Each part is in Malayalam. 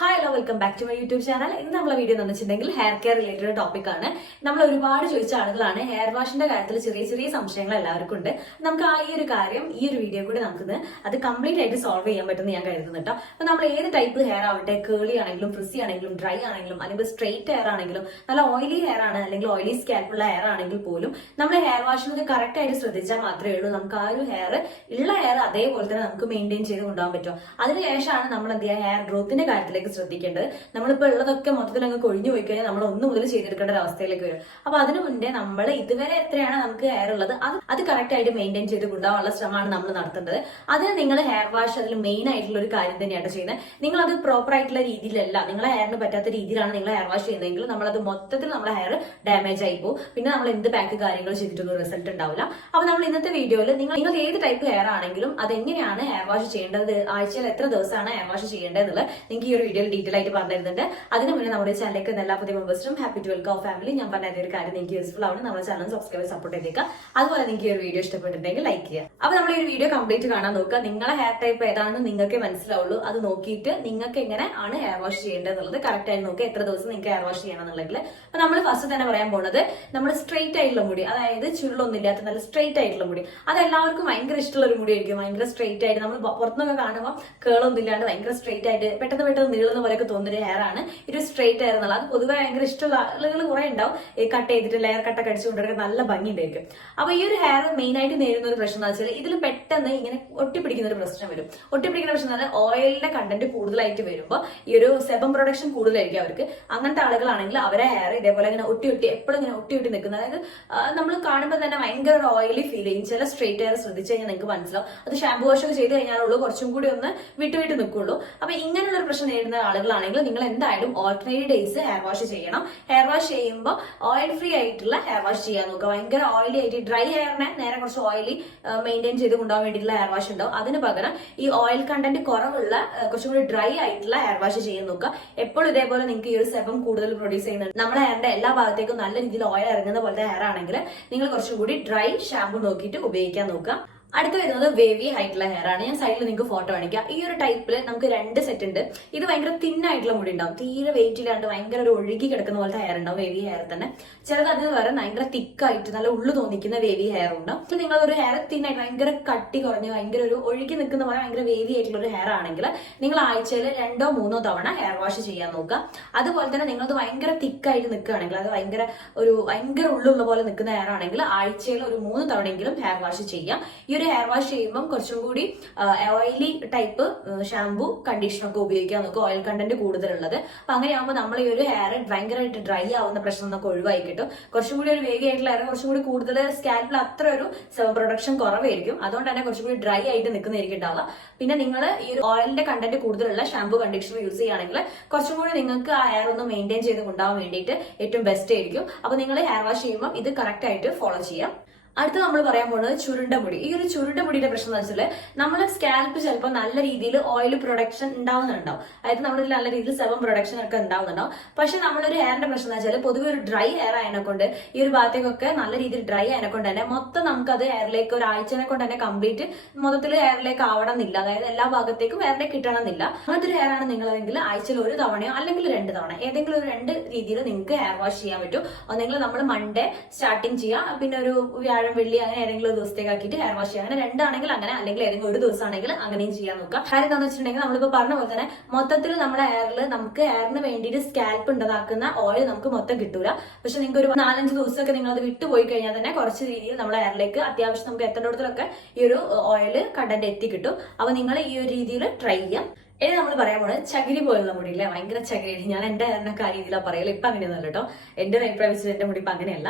Hi hello welcome back to my YouTube channel. ഇന്ന് നമ്മളെ വീഡിയോ എന്ന് വെച്ചിട്ടുണ്ടെങ്കിൽ ഹെയർ കെയർ റിലേറ്റഡ് ടോപ്പിക് ആണ്. നമ്മൾ ഒരുപാട് ചോദിച്ച ആളുകളാണ് ഹെയർ വാഷിന്റെ കാര്യത്തിൽ ചെറിയ ചെറിയ സംശയങ്ങൾ എല്ലാവർക്കും ഉണ്ട്. നമുക്ക് ഈ ഒരു കാര്യം ഈ ഒരു വീഡിയോ കൂടി നമുക്ക് അത് കംപ്ലീറ്റ് ആയിട്ട് സോൾവ് ചെയ്യാൻ പറ്റുമെന്ന് ഞാൻ കരുതുന്നു കേട്ടോ. അപ്പൊ നമ്മൾ ഏത് ടൈപ്പ് ഹെയർ ആവട്ടെ, കേളി ആണെങ്കിലും ഫ്രിസി ആണെങ്കിലും ഡ്രൈ ആണെങ്കിലും അല്ലെങ്കിൽ സ്ട്രെയിറ്റ് ഹെയർ ആണെങ്കിലും നല്ല ഓയിലി ഹെയർ ആണ് അല്ലെങ്കിൽ ഓയിലി സ്കാൽപ്പുള്ള ഹെയർ ആണെങ്കിൽ പോലും നമ്മൾ ഹെയർ വാഷിനൊക്കെ കറക്റ്റ് ആയിട്ട് ശ്രദ്ധിച്ചാൽ മാത്രമേ ഉള്ളൂ നമുക്ക് ആ ഒരു ഹെയർ ഉള്ള ഹെയർ അതേപോലെ തന്നെ നമുക്ക് മെയിൻറ്റെയിൻ ചെയ്ത് കൊണ്ടുപോകാൻ പറ്റും. അതിനുശേഷമാണ് നമ്മൾ എന്ത് ചെയ്യുക, ഹെയർ ഗ്രോത്തിന്റെ കാര്യത്തിലേക്ക് ശ്രദ്ധിക്കേണ്ടത്. നമ്മളിപ്പോ ഉള്ളതൊക്കെ മൊത്തത്തിൽ അങ്ങ് കൊഴിഞ്ഞു പോയി കഴിഞ്ഞാൽ നമ്മൾ ഒന്നു മുതൽ ചെയ്തെടുക്കേണ്ട ഒരു അവസ്ഥയിലേക്ക് വരും. അപ്പൊ അതിനു മുന്നേ നമ്മൾ ഇതുവരെ എത്രയാണ് നമുക്ക് ഹെയർ ഉള്ളത് അത് കറക്റ്റ് ആയിട്ട് മെയിൻറ്റെയിൻ ചെയ്ത് കൊണ്ടുപോകാനുള്ള ശ്രമമാണ് നമ്മൾ നടത്തേണ്ടത്. അതിന് നിങ്ങൾ ഹെയർ വാഷ് അതിൽ മെയിൻ ആയിട്ടുള്ള ഒരു കാര്യം തന്നെയാണ് ചെയ്യുന്നത്. നിങ്ങൾ അത് പ്രോപ്പർ ആയിട്ടുള്ള രീതിയിലല്ല, നിങ്ങളെ ഹെയറിന് പറ്റാത്ത രീതിയിലാണ് നിങ്ങൾ ഹെയർ വാഷ് ചെയ്യുന്നതെങ്കിൽ നമ്മളത് മൊത്തത്തിൽ നമ്മുടെ ഹെയർ ഡാമേജ് ആയി പോകും. പിന്നെ നമ്മൾ എന്ത് പാക്ക് കാര്യങ്ങൾ ചെയ്തിട്ടൊന്നും റിസൾട്ട് ഉണ്ടാവില്ല. അപ്പൊ നമ്മൾ ഇന്നത്തെ വീഡിയോയിൽ നിങ്ങൾ ഏത് ടൈപ്പ് ഹെയർ ആണെങ്കിലും അതെങ്ങനെയാണ് ഹെയർ വാഷ് ചെയ്യേണ്ടത്, ആഴ്ചയിൽ എത്ര ദിവസമാണ് ഹെയർ വാഷ് ചെയ്യേണ്ടത് എന്നുള്ളത് നിങ്ങൾക്ക് ഈ ഒരു വീഡിയോയിൽ ഡീറ്റെയിൽ ആയിട്ട് പറഞ്ഞിരുന്നുണ്ട്. അതിന് മുന്നേ നമ്മുടെ ചാനലിലേക്ക് എല്ലാ പുതിയ മെമ്പേഴ്സിനും ഹാപ്പി ടു വെൽക്കം ഫാമിലി. ഞാൻ പറഞ്ഞ ഒരു കാര്യം നിങ്ങൾക്ക് യൂസ്ഫുൾ ആണ്, നമ്മുടെ ചാനൽ സബ്സ്ക്രൈബ് സപ്പോർട്ട് ചെയ്തേക്കുക. അതുപോലെ നിങ്ങൾക്ക് ഈ ഒരു വീഡിയോ ഇഷ്ടപ്പെട്ടിട്ടുണ്ടെങ്കിൽ ലൈക്ക് ചെയ്യുക. അപ്പൊ നമ്മൾ ഈ ഒരു വീഡിയോ കംപ്ലീറ്റ് കാണാൻ നോക്കുക. നിങ്ങളെ ഹെയർ ടൈപ്പ് ഏതാണെന്ന് നിങ്ങൾക്ക് മനസ്സിലാവുള്ളൂ. അത് നോക്കിയിട്ട് നിങ്ങൾക്ക് എങ്ങനെ ആണ് ഹെയർ വാഷ് ചെയ്യേണ്ടത് എന്നുള്ളത് കറക്റ്റ് ആയിട്ട് നോക്കുക. എത്ര ദിവസം നിങ്ങൾക്ക് ഹെയർ വാഷ് ചെയ്യണം എന്നുണ്ടെങ്കിൽ അപ്പൊ നമ്മൾ ഫസ്റ്റ് തന്നെ പറയാൻ പോകുന്നത് നമ്മൾ സ്ട്രെയിറ്റ് ആയിട്ടുള്ള മുടി, അതായത് ചുരുളൊന്നും ഇല്ലാത്ത നല്ല സ്ട്രെയിറ്റ് ആയിട്ടുള്ള മുടി. അത് എല്ലാവർക്കും ഭയങ്കര ഇഷ്ടമുള്ള ഒരു മുടി ആയിരിക്കും. ഭയങ്കര സ്ട്രെയിറ്റ് ആയിട്ട് നമ്മൾ പുറത്തൊക്കെ കാണുമ്പോൾ കേളൊന്നും ഇല്ലാണ്ട് ഭയങ്കര സ്ട്രെയിറ്റ് ആയിട്ട് പെട്ടെന്ന് നീളുന്ന പോലെയൊക്കെ തോന്നുന്ന ഹെയർ ആണ് ഒരു സ്ട്രെയിറ്റ് ഹെയർ എന്നുള്ളത്. അത് പൊതുവെ ഭയങ്കര ഇഷ്ടമുള്ള ആളുകൾ കുറെ ഉണ്ടാവും. ഈ കട്ട് ചെയ്തിട്ട് ലെയർ കട്ടൊക്കെ അടിച്ചു കൊണ്ടുവരുന്നത് നല്ല ഭംഗി ഉണ്ടായിരിക്കും. അപ്പൊ ഈ ഒരു ഹെയർ മെയിൻ ആയിട്ട് നേരിടുന്ന ഒരു പ്രശ്നം എന്ന് വെച്ചാൽ ഇതിൽ പെട്ടെന്ന് ഇങ്ങനെ ഒട്ടിപ്പിടിക്കുന്ന ഒരു പ്രശ്നം വരും. ഒട്ടിപ്പിടിക്കുന്ന പ്രശ്നം എന്ന് പറഞ്ഞാൽ ഓയിലിന്റെ കണ്ടന്റ് കൂടുതലായിട്ട് വരുമ്പോൾ ഈ ഒരു സെബം പ്രൊഡക്ഷൻ കൂടുതലായിരിക്കും അവർക്ക്. അങ്ങനത്തെ ആളുകളാണെങ്കിൽ അവരെ ഹെയർ ഇതേപോലെ ഇങ്ങനെ എപ്പോഴും ഇങ്ങനെ ഒട്ടി നിൽക്കുന്നത്. അതായത് നമ്മൾ കാണുമ്പോൾ തന്നെ ഭയങ്കര ഒരു ഓയിലി ഫീൽ ചെയ്യും. ചില സ്ട്രെയിറ്റ് ഹെയർ ശ്രദ്ധിച്ചു കഴിഞ്ഞാൽ നിങ്ങൾക്ക് മനസ്സിലാവും. അത് ഷാമ്പു വാഷ് ഒക്കെ ചെയ്ത് കഴിഞ്ഞാലുള്ളൂ കുറച്ചും കൂടി ഒന്ന് വിട്ട് നിൽക്കുള്ളൂ. അപ്പൊ ഇങ്ങനെയുള്ള ഒരു പ്രശ്നം നേരിടുന്ന ആളുകളാണെങ്കിൽ നിങ്ങൾ എന്തായാലും ഓൾട്ടർനേറ്റ് ഡേയ്സ് ഹെയർ വാഷ് ചെയ്യണം. ഹെയർ വാഷ് ചെയ്യുമ്പോൾ ഓയിൽ ഫ്രീ ആയിട്ടുള്ള ഹെയർ വാഷ് ചെയ്യാൻ നോക്കുക. ഭയങ്കര ഓയിലി ആയിട്ട് ഡ്രൈ ഹെയറിനെ നേരെ കുറച്ച് ഓയിലി മെയിൻറ്റെയിൻ ചെയ്ത് കൊണ്ടുപോകാൻ വേണ്ടിയിട്ടുള്ള ഹെയർ വാഷ് ഉണ്ടാവും. അതിന് പകരം ഈ ഓയിൽ കണ്ടന്റ് കുറവുള്ള കുറച്ചും കൂടി ഡ്രൈ ആയിട്ടുള്ള ഹെയർ വാഷ് ചെയ്യാൻ നോക്കുക. എപ്പോഴും ഇതേപോലെ നിങ്ങൾക്ക് ഈ ഒരു സെബം കൂടുതൽ പ്രൊഡ്യൂസ് ചെയ്യുന്നുണ്ട്, നമ്മുടെ ഹെയറിന്റെ എല്ലാ ഭാഗത്തേക്കും നല്ല രീതിയിൽ ഓയിൽ ഇറങ്ങുന്ന പോലത്തെ ഹെയർ ആണെങ്കിൽ നിങ്ങൾ കുറച്ചും കൂടി ഡ്രൈ ഷാമ്പു നോക്കിയിട്ട് ഉപയോഗിക്കാൻ നോക്കുക. അടുത്ത് വരുന്നത് വേവി ആയിട്ടുള്ള ഹെയർ ആണ്. ഞാൻ സൈഡിൽ നിങ്ങൾക്ക് ഫോട്ടോ കാണിക്കാം. ഈ ഒരു ടൈപ്പിൽ നമുക്ക് രണ്ട് സെറ്റ് ഉണ്ട്. ഇത് ഭയങ്കര തിന്നായിട്ടുള്ള മുടി ഉണ്ടാവും, തീരെ വെയിറ്റ് ഇല്ലാണ്ട് ഭയങ്കര ഒരു ഒഴുകി കിടക്കുന്ന പോലത്തെ ഹെയർ ഉണ്ടാവും വേവി ഹെയർ തന്നെ. ചിലത് അതിന് വരെ ഭയങ്കര തിക്കായിട്ട് നല്ല ഉള്ളു തോന്നിക്കുന്ന വേവി ഹെയർ ഉണ്ടാവും. അപ്പൊ നിങ്ങൾ ഒരു ഹെയർ തിന്നായിട്ട് ഭയങ്കര കട്ടി കുറഞ്ഞ് ഭയങ്കര ഒരു ഒഴുകി നിൽക്കുന്ന പോലെ ഭയങ്കര വേവി ആയിട്ടുള്ള ഒരു ഹെയർ ആണെങ്കിൽ നിങ്ങൾ ആഴ്ചയിൽ 2-3 തവണ ഹെയർ വാഷ് ചെയ്യാൻ നോക്കുക. അതുപോലെ തന്നെ നിങ്ങളത് ഭയങ്കര തിക്കായിട്ട് നിൽക്കുകയാണെങ്കിൽ, അത് ഭയങ്കര ഉള്ളുള്ള പോലെ നിൽക്കുന്ന ഹെയർ ആണെങ്കിൽ ആഴ്ചയിൽ ഒരു 3 തവണയെങ്കിലും ഹെയർ വാഷ് ചെയ്യാം. ഈ ഒരു ഹെയർ വാഷ് ചെയ്യുമ്പോൾ കുറച്ചും കൂടി ഓയിലി ടൈപ്പ് ഷാമ്പു കണ്ടീഷണർ ഒക്കെ ഉപയോഗിക്കാൻ നോക്കുക, ഓയിൽ കണ്ടന്റ് കൂടുതലുള്ളത്. അപ്പൊ അങ്ങനെയാകുമ്പോൾ നമ്മൾ ഈ ഒരു ഹെയർ ഭയങ്കരമായിട്ട് ഡ്രൈ ആവുന്ന പ്രശ്നം എന്നൊക്കെ ഒഴിവായി കിട്ടും. കുറച്ചും കൂടി ഒരു വേവി ആയിട്ടുള്ള ഹെയർ കുറച്ചും കൂടി കൂടുതൽ സ്കാൽപ്പിൽ അത്ര ഒരു പ്രൊഡക്ഷൻ കുറവായിരിക്കും. അതുകൊണ്ട് തന്നെ കുറച്ചും കൂടി ഡ്രൈ ആയിട്ട് നിൽക്കുന്നതായിരിക്കും ഉണ്ടാവുക. പിന്നെ നിങ്ങൾ ഈ ഒരു ഓയിലിന്റെ കണ്ടന്റ് കൂടുതലുള്ള ഷാമ്പു കണ്ടീഷണർ യൂസ് ചെയ്യുകയാണെങ്കിൽ കുറച്ചും കൂടി നിങ്ങൾക്ക് ആ ഹെയർ ഒന്ന് മെയിൻറ്റെയിൻ ചെയ്ത് കൊണ്ടുപോകാൻ വേണ്ടിയിട്ട് ഏറ്റവും ബെസ്റ്റ് ആയിരിക്കും. അപ്പൊ നിങ്ങൾ ഹെയർ വാഷ് ചെയ്യുമ്പോൾ ഇത് കറക്റ്റ് ആയിട്ട് ഫോളോ ചെയ്യാം. അടുത്ത് നമ്മൾ പറയാൻ പോകുന്നത് ചുരുണ്ട മുടി. ഈ ഒരു ചുരുണ്ട മുടിയുടെ പ്രശ്നം എന്ന് വെച്ചാൽ നമ്മുടെ സ്കാൽപ്പ് ചിലപ്പോൾ നല്ല രീതിയിൽ ഓയിൽ പ്രൊഡക്ഷൻ ഉണ്ടാവുന്നുണ്ടാവും. അതായത് നമ്മുടെ നല്ല രീതിയിൽ സെബം പ്രൊഡക്ഷൻ ഒക്കെ ഉണ്ടാവുന്നുണ്ടാവും. പക്ഷെ നമ്മളൊരു ഹെയറിന്റെ പ്രശ്നം എന്ന് വെച്ചാൽ പൊതുവെ ഒരു ഡ്രൈ ഹെയർ ആയതിനെ കൊണ്ട് ഈ ഒരു ഭാഗത്തേക്കൊക്കെ നല്ല രീതിയിൽ ഡ്രൈ ആയതിനെ കൊണ്ട് തന്നെ മൊത്തം നമുക്ക് അത് ഹെയറിലേക്ക് ഒരാഴ്ചനെ കൊണ്ട് തന്നെ കംപ്ലീറ്റ് മൊത്തത്തിൽ ഹെയറിലേക്ക് ആവണം എന്നില്ല. അതായത് എല്ലാ ഭാഗത്തേക്കും ഹെയറിലേക്ക് കിട്ടണം എന്നില്ല. അങ്ങനത്തെ ഒരു ഹെയർ ആണ് നിങ്ങളെങ്കിൽ ആഴ്ചയിൽ 1 തവണയോ അല്ലെങ്കിൽ 2 തവണ ഏതെങ്കിലും ഒരു 2 രീതിയിൽ നിങ്ങൾക്ക് ഹെയർ വാഷ് ചെയ്യാൻ പറ്റും. ഒന്നെങ്കിൽ നമ്മൾ മൺഡേ സ്റ്റാർട്ടിങ് ചെയ്യാം, പിന്നെ ഒരു വെള്ളി അങ്ങനെ ഏതെങ്കിലും ഒരു ദിവസത്തേക്ക് ആക്കിയിട്ട് ഹെയർ വാഷ് ചെയ്യാം. അങ്ങനെ 2 ആണെങ്കിൽ അങ്ങനെ, അല്ലെങ്കിൽ ഏതെങ്കിലും ഒരു ദിവസം ആണെങ്കിൽ അങ്ങനെയും ചെയ്യാൻ നോക്കാം. കാര്യം എന്താണെന്ന് വെച്ചിട്ടുണ്ടെങ്കിൽ നമ്മളിപ്പോ പറഞ്ഞ പോലെ തന്നെ മൊത്തത്തിൽ നമ്മുടെ നമുക്ക് ഹെയറിന് വേണ്ടിയിട്ട് സ്കാൽപ്പ് ഉണ്ടാക്കുന്ന ഓയിൽ നമുക്ക് മൊത്തം കിട്ടൂല. പക്ഷെ നിങ്ങൾക്ക് ഒരു 4-5 ദിവസമൊക്കെ നിങ്ങൾ അത് വിട്ടുപോയി കഴിഞ്ഞാൽ തന്നെ കുറച്ച് രീതിയിൽ നമ്മുടെ ഹെയറിലേക്ക് അത്യാവശ്യം നമുക്ക് എത്തേണ്ടിടത്തിലൊക്കെ ഈ ഒരു ഓയിൽ കണ്ടന്റ് എത്തി കിട്ടും. അപ്പൊ നിങ്ങൾ ഈ ഒരു രീതിയിൽ ട്രൈ ചെയ്യാം. ഇനി നമ്മൾ പറയാൻ പോകുന്നത് ചകിരി പോലുള്ള മുടിയില്ലേ, ഭയങ്കര ചകിരി. ഞാൻ എന്റെ ഹെയറിനൊക്കെ ആ രീതിയിലാണ് പറയല്. ഇപ്പൊ അങ്ങനെയൊന്നുമല്ല കേട്ടോ. എന്റെ ഒരു അഭിപ്രായം വെച്ചിട്ട് എന്റെ മുടി ഇപ്പൊ അങ്ങനെയല്ല.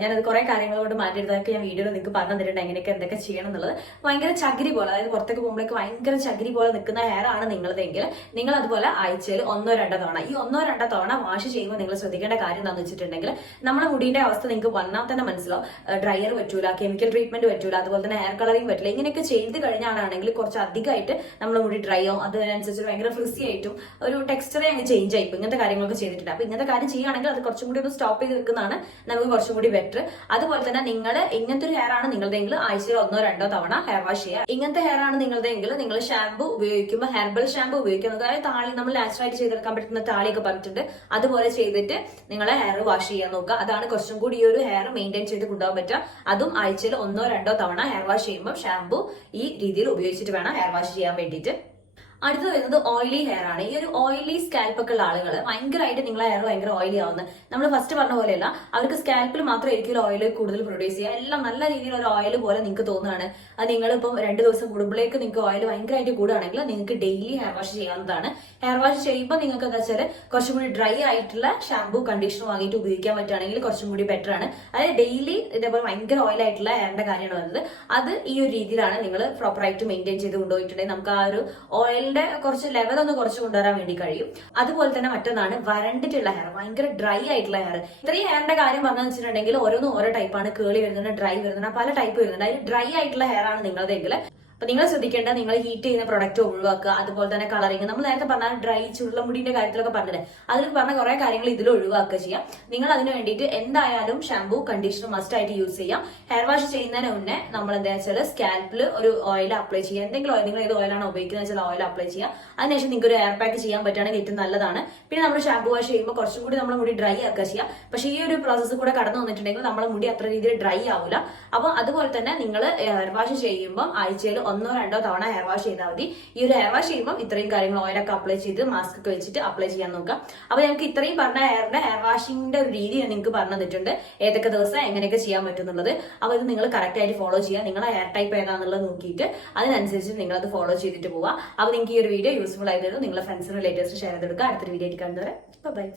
ഞാനത് കുറെ കാര്യങ്ങളോട് മാറ്റിയെടുത്തൊക്കെ ഞാൻ വീഡിയോയിൽ നിങ്ങൾക്ക് പറഞ്ഞു തന്നിട്ടുണ്ട് എങ്ങനെയൊക്കെ എന്തൊക്കെ ചെയ്യണം എന്നുള്ളത്. ഭയങ്കര ചകിരി പോലെ, അതായത് പുറത്തേക്ക് പോകുമ്പോഴേക്ക് ഭയങ്കര ചകിരി പോലെ നിൽക്കുന്ന ഹെയർ ആണ് നിങ്ങളതെങ്കിൽ നിങ്ങൾ അതുപോലെ ആഴ്ചയിൽ 1-2 തവണ ഈ 1-2 തവണ വാഷ് ചെയ്യുമ്പോൾ നിങ്ങൾ ശ്രദ്ധിക്കേണ്ട കാര്യം എന്താണെന്ന് വെച്ചിട്ടുണ്ടെങ്കിൽ നമ്മുടെ മുടിയുടെ അവസ്ഥ നിങ്ങൾക്ക് വന്നാൽ തന്നെ മനസ്സിലാവും. ഡ്രയർ പറ്റൂല, കെമിക്കൽ ട്രീറ്റ്മെന്റ് പറ്റൂല, അതുപോലെ തന്നെ ഹെയർ കളറിങ് പറ്റില്ല. ഇങ്ങനെയൊക്കെ ചെയ്ത് കഴിഞ്ഞാണെങ്കിൽ കുറച്ച് അധികമായിട്ട് നമ്മുടെ മുടി ഡ്രൈ ആവും. അതിനനുസരിച്ച് അതിനനുസരിച്ച് ഭയങ്കര ഫ്രിസി ആയിട്ടും ഒരു ടെക്സ്ചറെ അങ്ങ് ചേഞ്ച് ആയിപ്പോ ഇങ്ങനത്തെ കാര്യങ്ങളൊക്കെ ചെയ്തിട്ടുണ്ട്. അപ്പൊ ഇങ്ങനത്തെ കാര്യം ചെയ്യുകയാണെങ്കിൽ അത് കുറച്ചും കൂടി ഒന്ന് സ്റ്റോപ്പ് ചെയ്ത് വെക്കുന്നതാണ് നമുക്ക് കുറച്ചും കൂടി ബെറ്റർ. അതുപോലെ തന്നെ നിങ്ങൾ ഇങ്ങനത്തെ ഒരു ഹെയർ ആണ് നിങ്ങളുടെയെങ്കിൽ ആഴ്ചയിൽ 1-2 തവണ ഹെയർ വാഷ് ചെയ്യുക. ഇങ്ങനത്തെ ഹെയർ ആണ് നിങ്ങളുടെയെങ്കിൽ നിങ്ങൾ ഷാമ്പു ഉപയോഗിക്കുമ്പോൾ ഹെർബൽ ഷാമ്പു ഉപയോഗിക്കുന്നത്, അതായത് താളി നമ്മൾ നാച്ചുറലായിട്ട് ചെയ്തെടുക്കാൻ പറ്റുന്ന താളിയൊക്കെ പറഞ്ഞിട്ടുണ്ട്, അതുപോലെ ചെയ്തിട്ട് നിങ്ങളെ ഹെയർ വാഷ് ചെയ്യാൻ നോക്കുക. അതാണ് കുറച്ചും കൂടി ഈ ഒരു ഹെയർ മെയിൻറ്റെയിൻ ചെയ്ത് കൊണ്ടുപോകാൻ പറ്റുക. അതും ആഴ്ചയിൽ 1-2 തവണ ഹെയർ വാഷ് ചെയ്യുമ്പോൾ ഷാമ്പു ഈ രീതിയിൽ ഉപയോഗിച്ചിട്ട് വേണം ഹെയർ വാഷ് ചെയ്യാൻ വേണ്ടിയിട്ട്. അടുത്ത് വരുന്നത് ഓയിലി ഹെയർ ആണ്. ഈ ഒരു ഓയിലി സ്കാൽപ്പ് ഒക്കെ ഉള്ള ആളുകൾ ഭയങ്കരമായിട്ട് നിങ്ങളെ ഹെയർ ഭയങ്കര ഓയിലി ആവുന്നത്. നമ്മൾ ഫസ്റ്റ് പറഞ്ഞ പോലെയല്ല, അവർക്ക് സ്കാൽപ്പിൽ മാത്രമായിരിക്കും ഓയിൽ കൂടുതൽ പ്രൊഡ്യൂസ് ചെയ്യുക. എല്ലാം നല്ല രീതിയിൽ ഒരു ഓയിൽ പോലെ നിങ്ങൾക്ക് തോന്നുകയാണ്. അത് നിങ്ങളിപ്പം 2 ദിവസം കൂടുമ്പോഴേക്ക് നിങ്ങൾക്ക് ഓയിൽ ഭയങ്കരമായിട്ട് കൂടുകയാണെങ്കിൽ നിങ്ങൾക്ക് ഡെയിലി ഹെയർ വാഷ് ചെയ്യാവുന്നതാണ്. ഹെയർ വാഷ് ചെയ്യുമ്പോൾ നിങ്ങൾക്ക് എന്താ വെച്ചാൽ കുറച്ചും കൂടി ഡ്രൈ ആയിട്ടുള്ള ഷാമ്പൂ കണ്ടീഷണർ വാങ്ങിയിട്ട് ഉപയോഗിക്കാൻ പറ്റുകയാണെങ്കിൽ കുറച്ചും കൂടി ബെറ്റർ ആണ്. അതായത് ഡെയിലി ഇതേപോലെ ഭയങ്കര ഓയിൽ ആയിട്ടുള്ള ഹെയറിന്റെ കാര്യമാണ് വരുന്നത്. അത് ഈ ഒരു രീതിയിലാണ് നിങ്ങൾ പ്രോപ്പറായിട്ട് മെയിൻറ്റെയിൻ ചെയ്ത് കൊണ്ടുപോയിട്ടുണ്ടെങ്കിൽ നമുക്ക് ആ ഒരു ഓയിലിന്റെ കുറച്ച് ലെവൽ ഒന്ന് കുറച്ച് കൊണ്ടുവരാൻ വേണ്ടി കഴിയും. അതുപോലെ തന്നെ മറ്റൊന്നാണ് വരണ്ടിട്ടുള്ള ഹെയർ, ഭയങ്കര ഡ്രൈ ആയിട്ടുള്ള ഹെയർ. ഇത്രയും ഹെയറിന്റെ കാര്യം പറഞ്ഞു വെച്ചിട്ടുണ്ടെങ്കിൽ ഓരോന്നും ഓരോ ടൈപ്പാണ്. കേളി വരുന്നുണ്ട്, ഡ്രൈ വരുന്നുണ്ട്, പല ടൈപ്പ് വരുന്നുണ്ട്. അതിൽ ഡ്രൈ ആയിട്ടുള്ള ഹെയർ ആണ് നിങ്ങളതെങ്കിൽ അപ്പൊ നിങ്ങൾ ശ്രദ്ധിക്കേണ്ട, നിങ്ങൾ ഹീറ്റ് ചെയ്യുന്ന പ്രൊഡക്റ്റ് ഒഴിവാക്കുക. അതുപോലെ തന്നെ കളറിങ്, നമ്മൾ നേരത്തെ പറഞ്ഞ ഡ്രൈ ചുരുള മുടിന്റെ കാര്യത്തിലൊക്കെ പറഞ്ഞില്ലേ, അതിൽ പറഞ്ഞ കുറെ കാര്യങ്ങൾ ഇതിൽ ഒഴിവാക്കുക ചെയ്യാം. നിങ്ങൾ അതിന് വേണ്ടിയിട്ട് എന്തായാലും ഷാമ്പൂ കണ്ടീഷണർ മസ്റ്റ് ആയിട്ട് യൂസ് ചെയ്യാം. ഹെയർ വാഷ് ചെയ്യുന്നതിന് മുന്നേ നമ്മൾ എന്താ വെച്ചാൽ സ്കാൽപ്പിൽ ഒരു ഓയിൽ അപ്ലൈ ചെയ്യുക. എന്തെങ്കിലും ഓയിൽ, നിങ്ങൾ ഏത് ഓയിലാണ് ഉപയോഗിക്കുന്നത് വെച്ചാൽ ഓയിൽ അപ്ലൈ ചെയ്യുക. അതിനുശേഷം നിങ്ങൾക്ക് ഒരു ഹെയർ പാക്ക് ചെയ്യാൻ പറ്റുകയാണെങ്കിൽ ഏറ്റവും നല്ലതാണ്. പിന്നെ നമ്മൾ ഷാമ്പൂ വാഷ് ചെയ്യുമ്പോൾ കുറച്ചും കൂടി നമ്മുടെ മുടി ഡ്രൈ ആക്കുക ചെയ്യാം. പക്ഷേ ഈ ഒരു പ്രോസസ്സ് കൂടെ കടന്നു വന്നിട്ടുണ്ടെങ്കിൽ നമ്മുടെ മുടി അത്ര രീതിയിൽ ഡ്രൈ ആവില്ല. അപ്പൊ അതുപോലെ തന്നെ നിങ്ങൾ ഹെയർ വാഷ് ചെയ്യുമ്പോൾ ആഴ്ചയിൽ 1-2 തവണ ഹെയർ വാഷ് ചെയ്താൽ മതി. ഈ ഒരു ഹെയർ വാഷ് ചെയ്യുമ്പോൾ ഇത്രയും കാര്യങ്ങൾ ഓയിലൊക്കെ അപ്ലൈ ചെയ്ത് മാസ്ക് ഒക്കെ വെച്ചിട്ട് അപ്ലൈ ചെയ്യാൻ നോക്കുക. അപ്പൊ ഞങ്ങൾക്ക് ഇത്രയും പറഞ്ഞ ഹെയർ വാഷിന്റെ ഒരു രീതി ഞാൻ നിങ്ങൾക്ക് പറഞ്ഞു തന്നിട്ടുണ്ട്, ഏതൊക്കെ ദിവസം എങ്ങനെയൊക്കെ ചെയ്യാൻ പറ്റും എന്നുള്ളത്. അപ്പൊ ഇത് നിങ്ങൾ കറക്റ്റ് ആയിട്ട് ഫോളോ ചെയ്യുക. നിങ്ങളെ ഹെയർ ടൈപ്പ് ഏതാണെന്നുള്ളത് നോക്കിയിട്ട് അതിനനുസരിച്ച് നിങ്ങൾ അത് ഫോളോ ചെയ്തിട്ട് പോവുക. അപ്പൊ നിങ്ങൾക്ക് ഈ ഒരു വീഡിയോ യൂസ്ഫുൾ ആയിരുന്നു. നിങ്ങളുടെ ഫ്രണ്ട്സിനും റിലേറ്റീവ്സിനും ഷെയർ ചെയ്തെടുക്കുക. അടുത്തൊരു വീഡിയോ ആയിട്ട് കാണുന്നവരെ ബൈ.